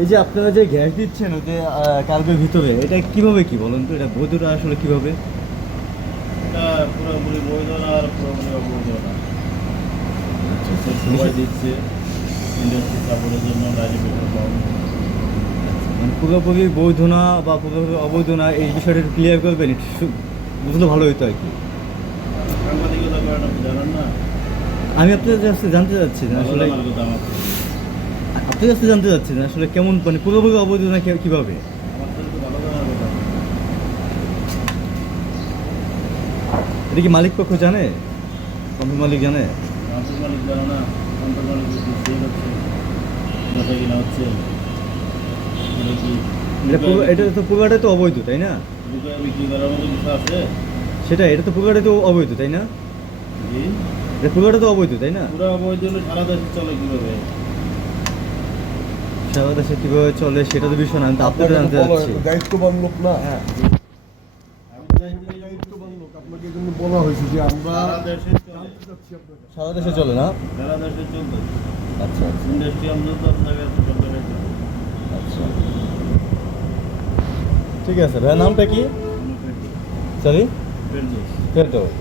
এই যে আপনারা যে গ্যাস দিচ্ছেন যে কার্গোর ভিতরে এটা কীভাবে কি বলুন তো? এটা বৈধটা আসলে কীভাবে? এটা পুরোপুরি বৈধ না আর পুরোপুরি অবৈধ না। সবাই দিচ্ছে ইন্ডাস্ট্রি সাপোর্টের জন্য মানে পুরোপুরি বৈধ না বা পুরোপুরি অবৈধ না এই বিষয়টা ক্লিয়ার করবেন বুঝলে ভালো হতো আর কি। সাংবাদিকতা করেন জানেন না? আমি আপনার কাছে জানতে চাচ্ছি আসলে আপনার কাছে জানতে চাচ্ছি যে আসলে কেমন মানে পুরোপুরি অবৈধ না কীভাবে? এটা কি মালিক পক্ষ জানে? কোম্পানি মালিক জানে? মালিক জানো না কন্ট্রোল মালিক হচ্ছে বেচা কিনা হচ্ছে এটা তো পুরোটাই তো অবৈধ তাই না? সেটা এটা তো পুরোটাই তো অবৈধ তাই না? পুরোটা তো অবৈধ তাই না? পুরো অবৈধ সারা দেশে চলে কীভাবে? দেশে কীভাবে চলে সেটা তো বিষয় না আমি তো আপনাকে জানতে চাচ্ছি। দায়িত্ববান লোক না হ্যাঁ। আপনাকে জন্য বলা হয়েছে যে আমরা সারা দেশে চলে। না? সারা দেশে চলবে। আচ্ছা। আচ্ছা ইন্ডাস্ট্রি আমরা তো জায়গায় সব জায়গায় আচ্ছা। ঠিক আছে নামটা কি? সরি পেট্রোল ফেরদৌস।